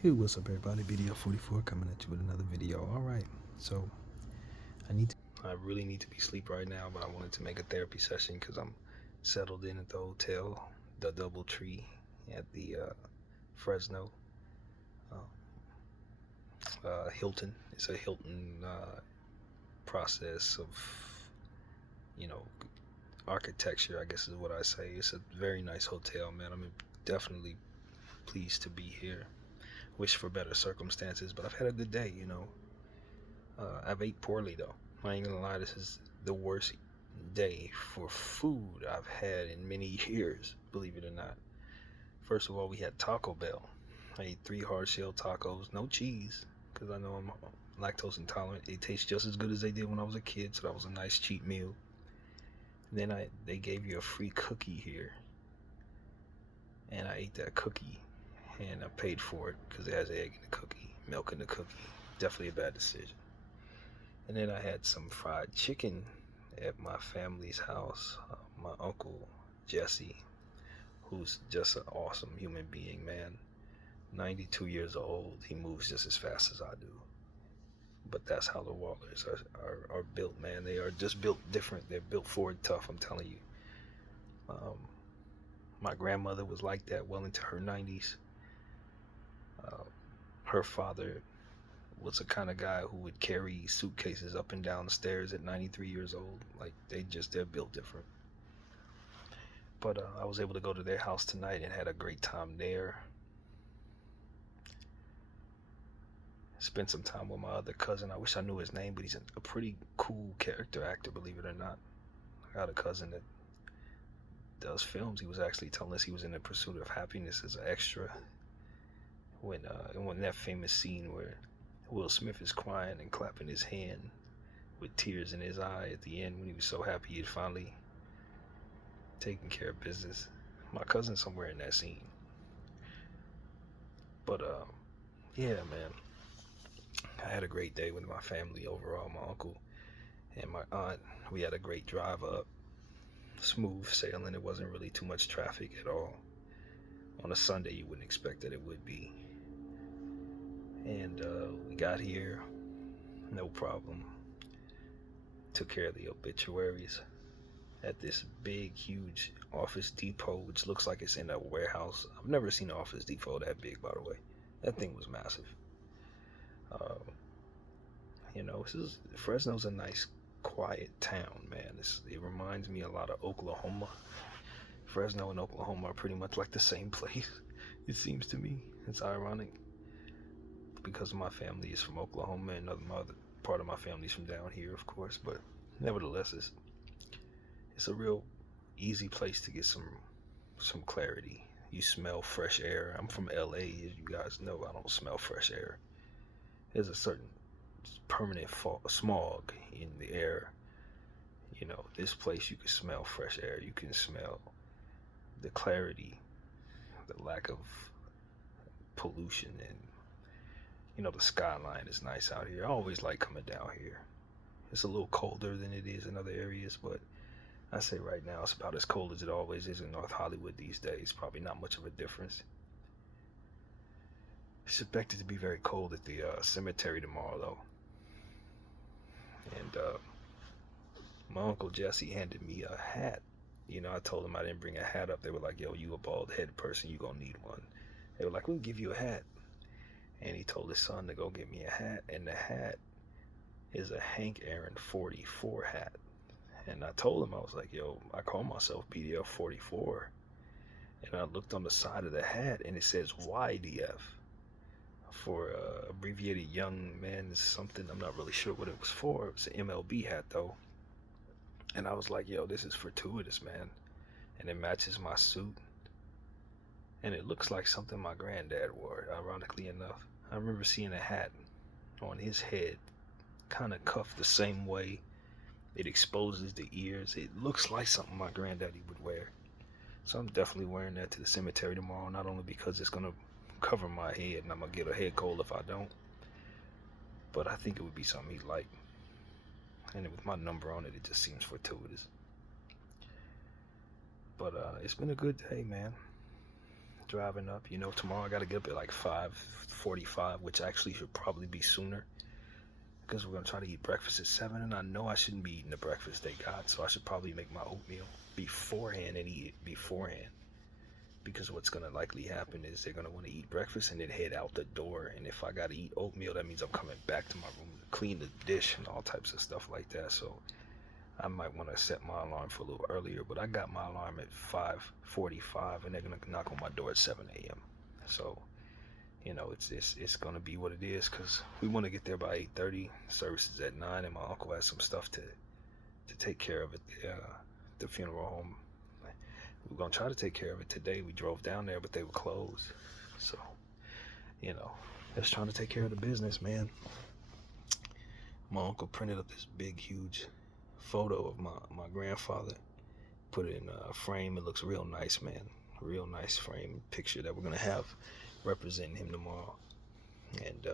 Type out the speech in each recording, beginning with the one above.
Hey, what's up, everybody? BDL 44 coming at you with another video. All right, so I really need to be asleep right now, but I wanted to make a therapy session because I'm settled in at the hotel, the DoubleTree at the Fresno Hilton. It's a Hilton process of, you know, architecture, I guess is what I say. It's a very nice hotel, man. I'm definitely pleased to be here. Wish for better circumstances, but I've had a good day. I've ate poorly though. I ain't gonna lie, this is the worst day for food I've had in many years, believe it or not. First of all, we had Taco Bell. I ate 3 hard shell tacos, no cheese, because I know I'm lactose intolerant. They taste just as good as they did when I was a kid, so that was a nice cheat meal. And then they gave you a free cookie here, and I ate that cookie, and I paid for it because it has egg in the cookie, milk in the cookie. Definitely a bad decision. And then I had some fried chicken at my family's house. My uncle Jesse, who's just an awesome human being, man. 92 years old. He moves just as fast as I do. But that's how the Wallers are built, man. They are just built different. They're built forward tough, I'm telling you. Um, my grandmother was like that well into her 90s. Uh, her father was the kind of guy who would carry suitcases up and down the stairs at 93 years old. Like they're built different. But I was able to go to their house tonight and had a great time there. Spent some time with my other cousin. I wish I knew his name, but he's a pretty cool character actor, believe it or not. I got a cousin that does films. He was actually telling us he was in The Pursuit of Happiness as an extra when that famous scene where Will Smith is crying and clapping his hand with tears in his eye at the end when he was so happy he had finally taken care of business. My cousin's somewhere in that scene. But yeah, man, I had a great day with my family overall. My uncle and my aunt, we had a great drive up, smooth sailing. It wasn't really too much traffic at all. On a Sunday, you wouldn't expect that it would be. And we got here, no problem. Took care of the obituaries at this big, huge Office Depot, which looks like it's in a warehouse. I've never seen an Office Depot that big, by the way. That thing was massive. Uh, Fresno's a nice, quiet town, man. It reminds me a lot of Oklahoma. Fresno and Oklahoma are pretty much like the same place. It seems to me. It's ironic because my family is from Oklahoma and my other part of my family is from down here, of course. But nevertheless, it's a real easy place to get some clarity. You smell fresh air. I'm from LA, as you guys know. I don't smell fresh air. There's a certain permanent smog in the air. This place you can smell fresh air. You can smell the clarity, the lack of pollution, and the skyline is nice out here. I always like coming down here. It's a little colder than it is in other areas, but I say right now it's about as cold as it always is in North Hollywood these days. Probably not much of a difference. It's expected to be very cold at the cemetery tomorrow, though. And my uncle Jesse handed me a hat. I told him I didn't bring a hat up. They were like, "Yo, you a bald head person, you gonna need one." They were like, "We'll give you a hat." And he told his son to go get me a hat, and the hat is a Hank Aaron 44 hat. And I told him, I was like, "Yo, I call myself BDL 44." And I looked on the side of the hat, and it says YDF for abbreviated young man something. I'm not really sure what it was for. It was an MLB hat though. And I was like, "Yo, this is fortuitous, man." And it matches my suit. And it looks like something my granddad wore, ironically enough. I remember seeing a hat on his head, kind of cuffed the same way. It exposes the ears. It looks like something my granddaddy would wear. So I'm definitely wearing that to the cemetery tomorrow, not only because it's going to cover my head and I'm going to get a head cold if I don't, but I think it would be something he'd like. And with my number on it, it just seems fortuitous. But it's been a good day, man. driving up. You know, tomorrow I gotta get up at like 5:45, which actually should probably be sooner because we're gonna try to eat breakfast at 7, and I know I shouldn't be eating the breakfast they got, so I should probably make my oatmeal beforehand and eat it beforehand. Because what's gonna likely happen is they're gonna want to eat breakfast and then head out the door, and if I gotta eat oatmeal, that means I'm coming back to my room to clean the dish and all types of stuff like that. So I might want to set my alarm for a little earlier, but I got my alarm at 5:45, and they're gonna knock on my door at 7 a.m. So you know, it's gonna be what it is because we want to get there by 8:30. Services at 9, and my uncle has some stuff to take care of at the funeral home. We were gonna try to take care of it today. We drove down there, but they were closed. So you know, just trying to take care of the business, man. My uncle printed up this big, huge photo of my grandfather, put it in a frame. It looks real nice, man. Real nice frame picture that we're gonna have representing him tomorrow. And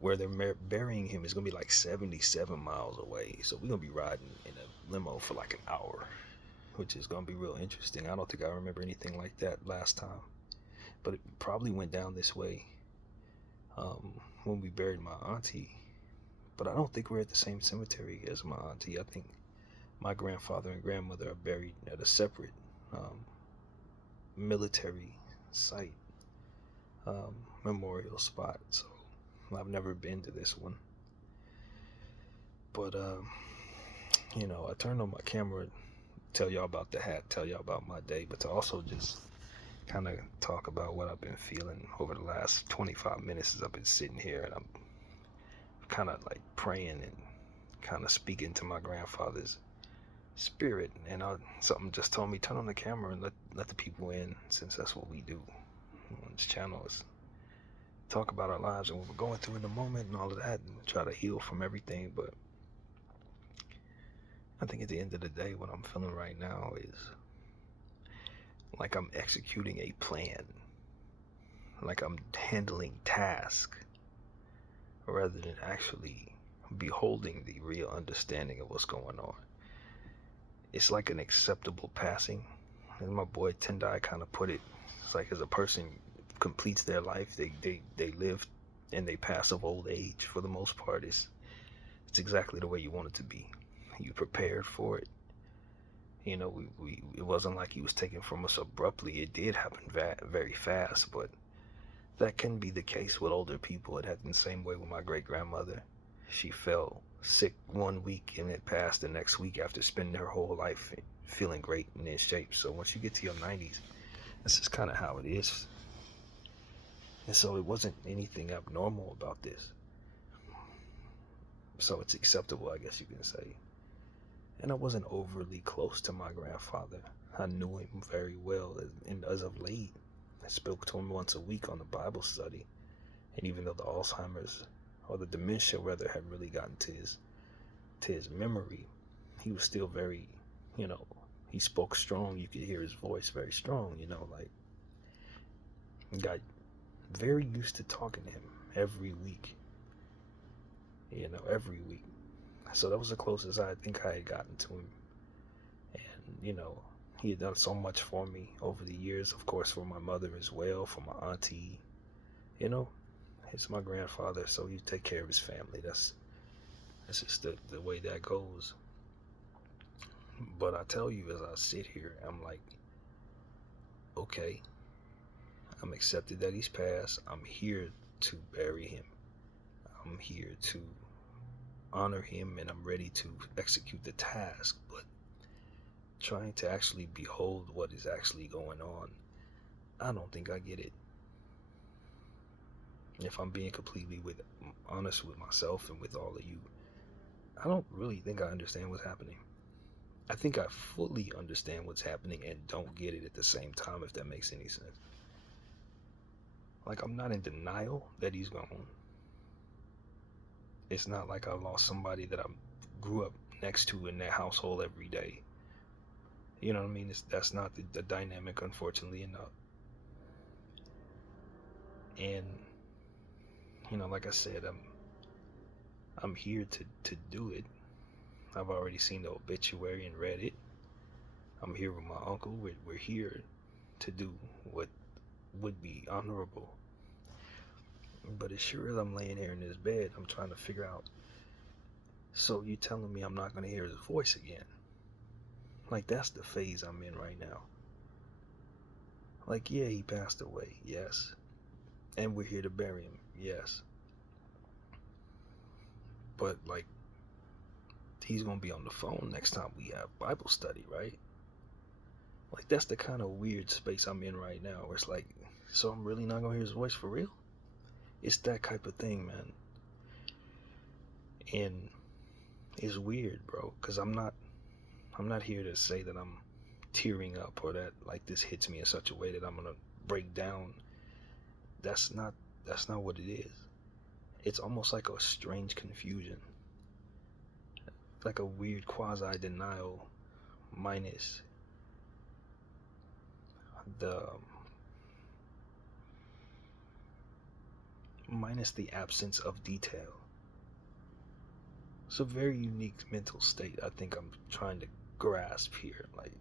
where they're burying him is gonna be like 77 miles away. So we're gonna be riding in a limo for like an hour, which is gonna be real interesting. I don't think I remember anything like that last time, but it probably went down this way when we buried my auntie. But I don't think we're at the same cemetery as my auntie. I think my grandfather and grandmother are buried at a separate military site, memorial spot. So I've never been to this one. But you know, I turned on my camera, tell y'all about the hat, tell y'all about my day, but to also just kind of talk about what I've been feeling over the last 25 minutes as I've been sitting here, and I'm kind of like praying and kind of speaking to my grandfather's spirit. And something just told me turn on the camera and let the people in, since that's what we do on this channel, is talk about our lives and what we're going through in the moment and all of that, and try to heal from everything. But I think at the end of the day, what I'm feeling right now is like I'm executing a plan, like I'm handling tasks rather than actually beholding the real understanding of what's going on. It's like an acceptable passing. As my boy Tendai kind of put it, it's like as a person completes their life, they live and they pass of old age for the most part. It's exactly the way you want it to be. You prepared for it. You know, it wasn't like he was taken from us abruptly. It did happen very fast, but that can be the case with older people. It happened the same way with my great grandmother. She fell sick one week and it passed the next week after spending her whole life feeling great and in shape. So once you get to your 90s, that's just kind of how it is. And so it wasn't anything abnormal about this. So it's acceptable, I guess you can say. And I wasn't overly close to my grandfather. I knew him very well, and as of late, I spoke to him once a week on the Bible study. And even though the Alzheimer's, or the dementia rather, had really gotten to his memory, he was still very, you know, he spoke strong. You could hear his voice very strong, you know, like, got very used to talking to him every week, you know, every week. So that was the closest I think I had gotten to him. And, you know, he had done so much for me over the years, of course, for my mother as well, for my auntie. You know, it's my grandfather, so you take care of his family. That's just the way that goes. But I tell you, as I sit here, I'm like, okay, I'm accepted that he's passed. I'm here to bury him. I'm here to honor him, and I'm ready to execute the task. But trying to actually behold what is actually going on, I don't think I get it. If I'm being completely honest with myself and with all of you, I don't really think I understand what's happening. I think I fully understand what's happening and don't get it at the same time, if that makes any sense. Like, I'm not in denial that he's gone. It's not like I lost somebody that I grew up next to in that household every day. You know what I mean? That's not the dynamic, unfortunately enough. And, you know, like I said, I'm here to do it. I've already seen the obituary and read it. I'm here with my uncle. We're here to do what would be honorable. But as sure as I'm laying here in this bed, I'm trying to figure out. So you telling me I'm not gonna hear his voice again? Like that's the phase I'm in right now. Like yeah, he passed away, yes, and we're here to bury him, yes. But like he's gonna be on the phone next time we have Bible study, right? Like that's the kind of weird space I'm in right now, where it's like, so I'm really not gonna hear his voice for real? It's that type of thing, man. And it's weird, bro, because I'm not here to say that I'm tearing up or that like this hits me in such a way that I'm gonna break down. That's not what it is. It's almost like a strange confusion, like a weird quasi denial minus the absence of detail. It's a very unique mental state I think I'm trying to grasp here. Like,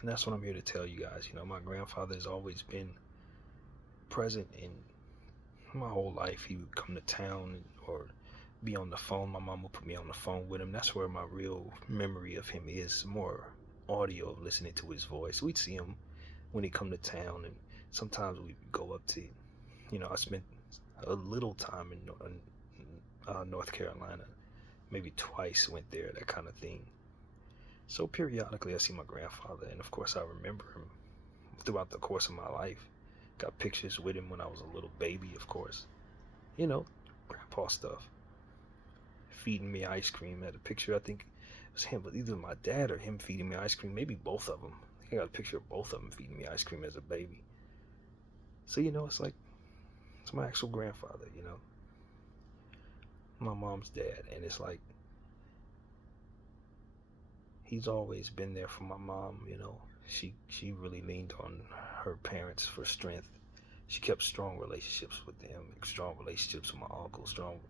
and that's what I'm here to tell you guys. My grandfather has always been present in my whole life. He would come to town or be on the phone. My mom would put me on the phone with him. That's where my real memory of him is, more audio of listening to his voice. We'd see him when he come to town, and sometimes we'd go up to, I spent a little time in North Carolina, maybe twice went there, that kind of thing. So periodically I see my grandfather, and of course I remember him throughout the course of my life. Got pictures with him when I was a little baby, of course. Grandpa stuff. Feeding me ice cream. I had a picture, I think it was him, but either my dad or him feeding me ice cream, maybe both of them. I think I got a picture of both of them feeding me ice cream as a baby. So, it's like, it's my actual grandfather, my mom's dad. And it's like, he's always been there for my mom. She really leaned on her parents for strength. She kept strong relationships with them, strong relationships with my uncle, strong,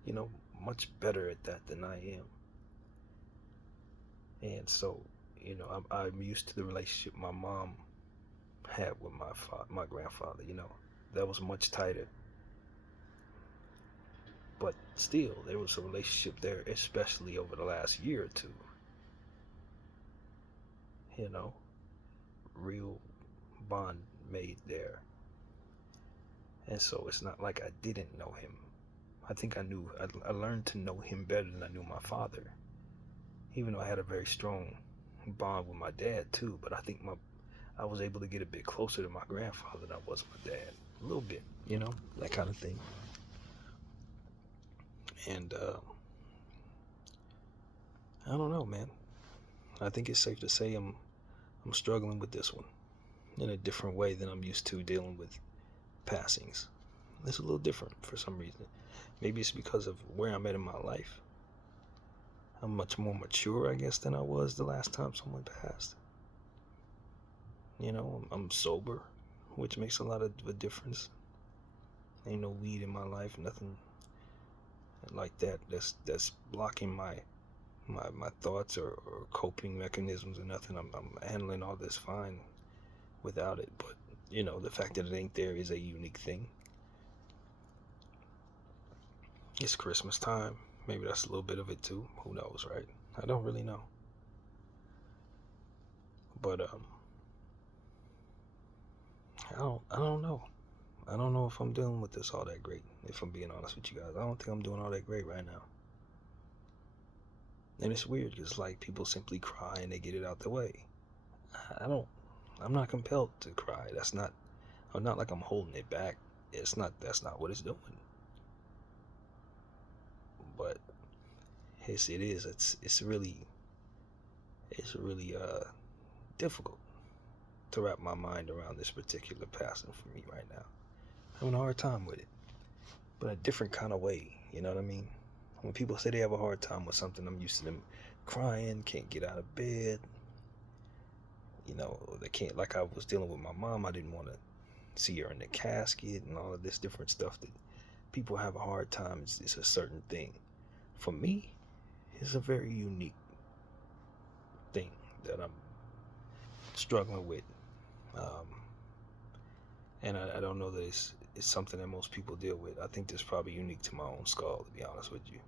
much better at that than I am. And so, I'm used to the relationship my mom had with my grandfather. That was much tighter. But still, there was a relationship there, especially over the last year or two. Real bond made there. And so it's not like I didn't know him. I think I learned to know him better than I knew my father. Even though I had a very strong bond with my dad too, but I think I was able to get a bit closer to my grandfather than I was my dad. A little bit, that kind of thing. And I don't know, man. I think it's safe to say I'm struggling with this one in a different way than I'm used to dealing with passings. It's a little different for some reason. Maybe it's because of where I'm at in my life. I'm much more mature, I guess, than I was the last time someone passed. I'm sober, which makes a lot of a difference. Ain't no weed in my life, nothing like that that's blocking my thoughts or coping mechanisms or nothing. I'm handling all this fine without it. But the fact that it ain't there is a unique thing. It's Christmas time. Maybe that's a little bit of it too. Who knows, right? I don't really know. But I don't know. I don't know if I'm dealing with this all that great. If I'm being honest with you guys, I don't think I'm doing all that great right now. And it's weird because like people simply cry and they get it out the way. I'm not compelled to cry. I'm not like I'm holding it back. That's not what it's doing. But it's really difficult to wrap my mind around this particular passing for me right now. I'm having a hard time with it, but a different kind of way. You know what I mean? When people say they have a hard time with something, I'm used to them crying, can't get out of bed. They can't, like I was dealing with my mom, I didn't want to see her in the casket and all of this different stuff that people have a hard time. It's a certain thing. For me, it's a very unique thing that I'm struggling with Um, and I don't know that it's something that most people deal with. I think this is probably unique to my own skull, to be honest with you.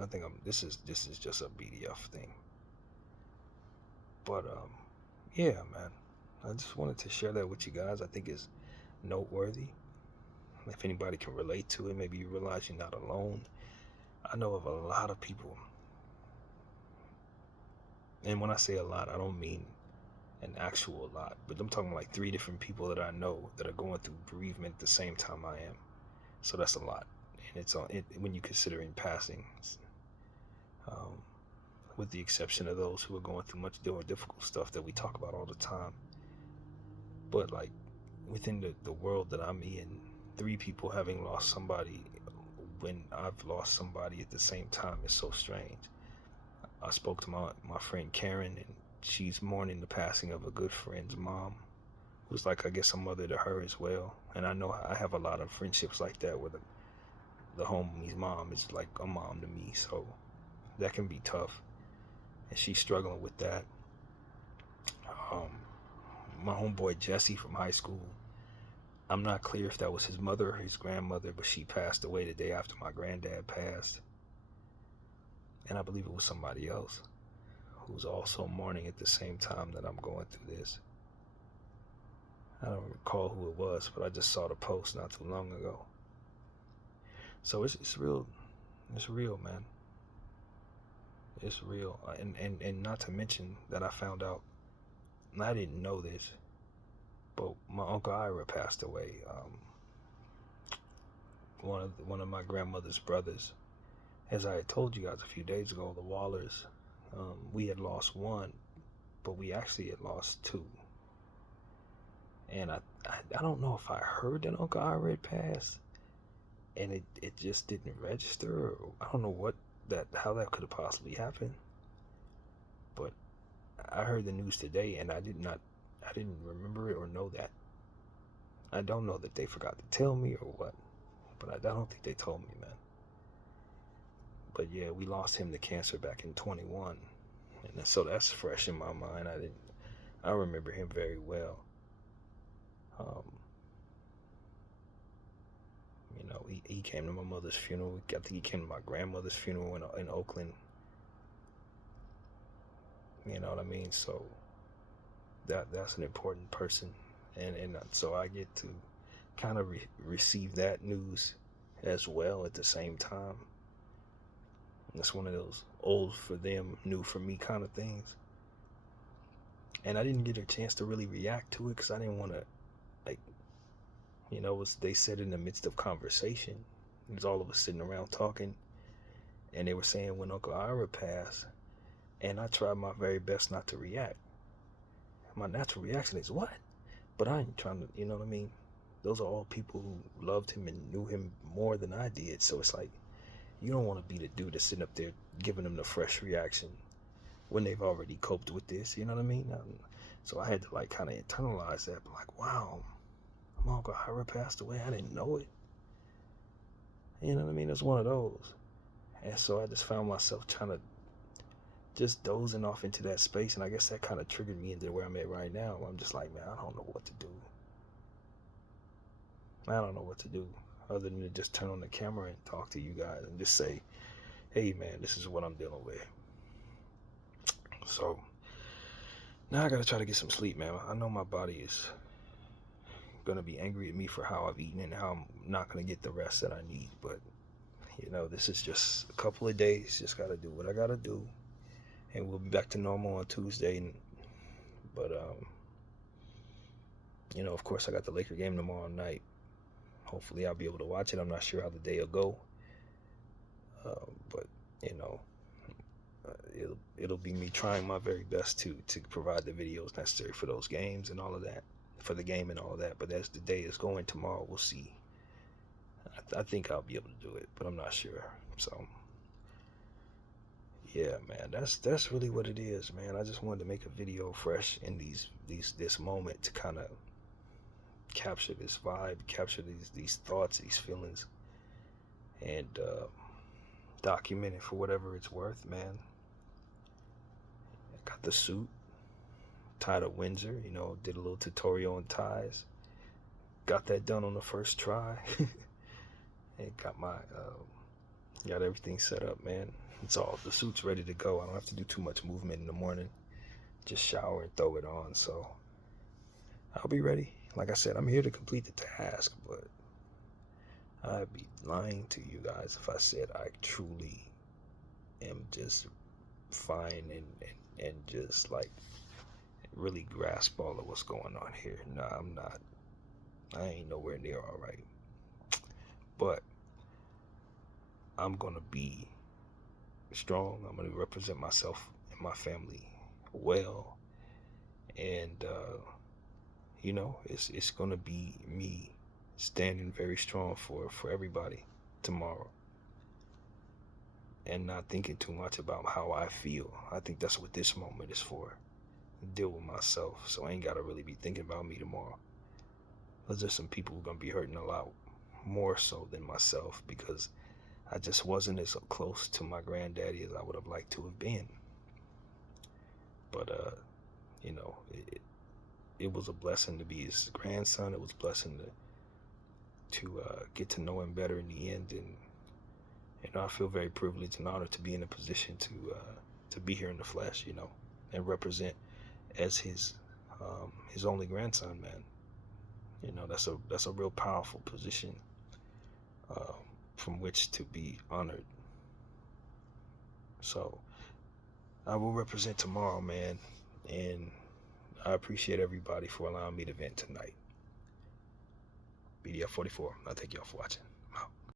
I think this is just a BDF thing. But yeah, man. I just wanted to share that with you guys. I think it's noteworthy. If anybody can relate to it, maybe you realize you're not alone. I know of a lot of people, and when I say a lot, I don't mean an actual lot, but I'm talking like 3 different people that I know that are going through bereavement at the same time I am. So that's a lot, and it's on it when you consider in passing, um, with the exception of those who are going through much more difficult stuff that we talk about all the time. But like within the world that I'm in, 3 people having lost somebody when I've lost somebody at the same time is so strange. I spoke to my friend Karen, and she's mourning the passing of a good friend's mom, who's like, I guess, a mother to her as well. And I know I have a lot of friendships like that where the homie's mom is like a mom to me, so that can be tough. And she's struggling with that. Um, my homeboy Jesse from high school, I'm not clear if that was his mother or his grandmother, but she passed away the day after my granddad passed. And I believe it was somebody else who's also mourning at the same time that I'm going through this. I don't recall who it was, but I just saw the post not too long ago. So it's real. It's real, man. It's real. And not to mention that I found out, and I didn't know this, but my Uncle Ira passed away. One of my grandmother's brothers. As I had told you guys a few days ago, the Wallers, we had lost one, but we actually had lost 2. And I don't know if I heard that Uncle Ira had passed, and it just didn't register, or I don't know how that could have possibly happened. But I heard the news today, and I didn't remember it or know that. I don't know that they forgot to tell me or what, but I don't think they told me, man. But yeah, we lost him to cancer back in 21, and so that's fresh in my mind. I remember him very well. Um, he came to my mother's funeral. I think he came to my grandmother's funeral in Oakland. You know what I mean? So that's an important person, and so I get to kind of receive that news as well at the same time. It's one of those old for them, new for me kind of things. And I didn't get a chance to really react to it because I didn't want to, like, they said in the midst of conversation. It was all of us sitting around talking, and they were saying when Uncle Ira passed, and I tried my very best not to react. My natural reaction is, what? But I ain't trying to, you know what I mean? Those are all people who loved him and knew him more than I did. So it's like, you don't want to be the dude that's sitting up there giving them the fresh reaction when they've already coped with this, you know what I mean? So I had to like kind of internalize that, but like, wow, my Uncle Ira passed away. I didn't know it. You know what I mean? It's one of those. And so I just found myself trying to just dozing off into that space, and I guess that kind of triggered me into where I'm at right now. I'm just like, man, I don't know what to do. I don't know what to do other than to just turn on the camera and talk to you guys and just say, hey, man, this is what I'm dealing with. So now I gotta try to get some sleep, man. I know my body is gonna be angry at me for how I've eaten and how I'm not gonna get the rest that I need, but this is just a couple of days. Just gotta do what I gotta do, and we'll be back to normal on Tuesday. But of course, I got the Laker game tomorrow night. Hopefully, I'll be able to watch it. I'm not sure how the day will go, but it'll be me trying my very best to provide the videos necessary for those games and all of that, for the game and all of that. But as the day is going tomorrow, we'll see. I think I'll be able to do it, but I'm not sure. So yeah, man, that's really what it is, man. I just wanted to make a video fresh in this moment to kind of capture this vibe, capture these thoughts, these feelings, and document it for whatever it's worth, man. I got the suit, tied a Windsor. You know, did a little tutorial on ties. Got that done on the first try. And got everything set up, man. The suit's ready to go. I don't have to do too much movement in the morning. Just shower and throw it on. So I'll be ready. Like I said, I'm here to complete the task, but I'd be lying to you guys if I said I truly am just fine and just like really grasp all of what's going on here. Nah, I'm not. I ain't nowhere near all right. But I'm gonna be strong. I'm gonna represent myself and my family well, and you know, it's gonna be me standing very strong for everybody tomorrow, and not thinking too much about how I feel. I think that's what this moment is for. Deal with myself, so I ain't gotta really be thinking about me tomorrow. Because there's some people who are gonna be hurting a lot more so than myself, because I just wasn't as close to my granddaddy as I would have liked to have been. But you know, it was a blessing to be his grandson. It was a blessing to get to know him better in the end, and you know, I feel very privileged and honored to be in a position to be here in the flesh, you know, and represent as his only grandson, man. You know, that's a real powerful position from which to be honored. So I will represent tomorrow, man, and I appreciate everybody for allowing me to vent tonight. BDF 44. I thank y'all for watching.